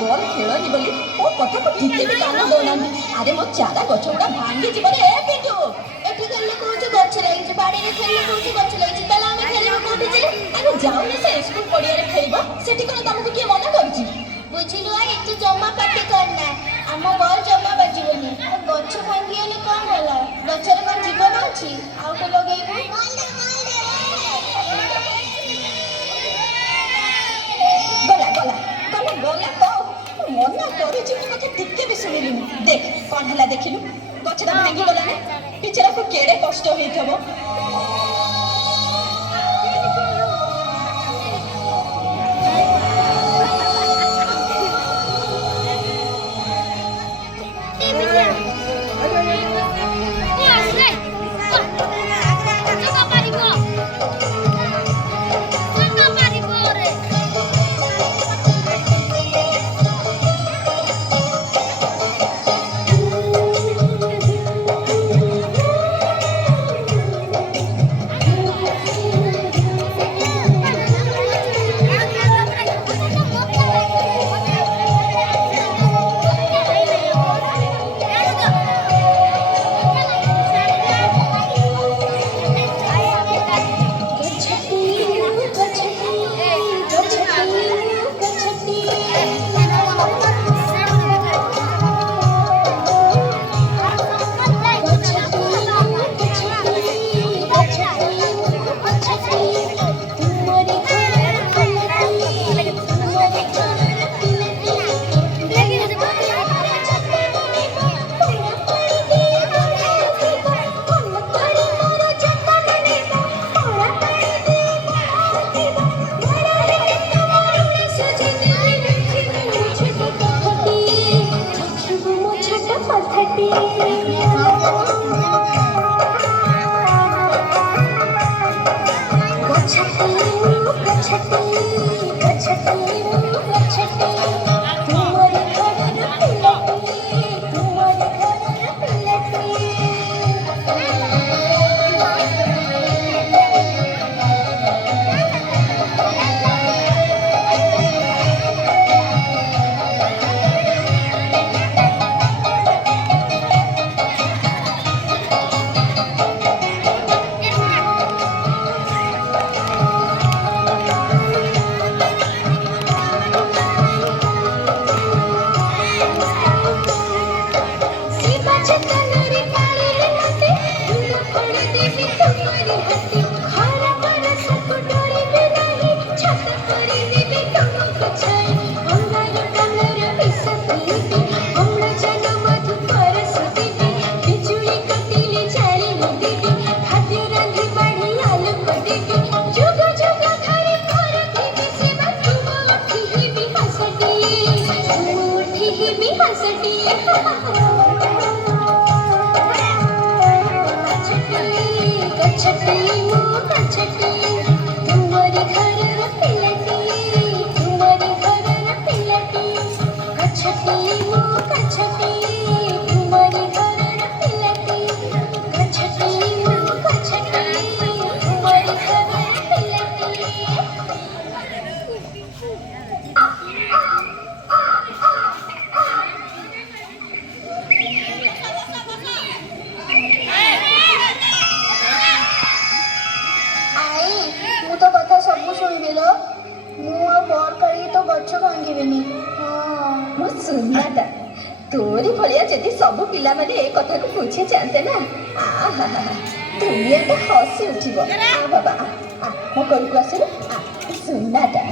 बल खेलनी बोली मो कथा को टिके भी कान दौना। अरे मो चारा गछ गुड़ा भांगी जीवन ए पिंटू एठी खेलले कोछ गछ लागिछ बाड़ी रे खेलले कोछ गछ लागिछ तला ଆମେ खेलिबो कोठी जे अरे जाऊ ने से स्कूल पड़िया रे खेलिबो सेठी कोन तुमको किए मना करछि बुझिलु आ एतु जम्मा पाटी करना हम बल जम्मा बजिबनी गछ भांगी हेले कोन होला गछरे कोन जीवन अछि आउ तो लगेइबो गला गला गला गला तो मना करे छी मते टिके भी सुनिलु देख कोन हला देखिलु गछटा भांगी गला ने पिछरा को केड़े कष्ट होई थबो तोरी भलिया जदि सब पिला माने ए कथा को पूछे जानते ना आहा दुनिया तो हसी उठिबो आ बाबा आ मो करू आसे आ सुनाटा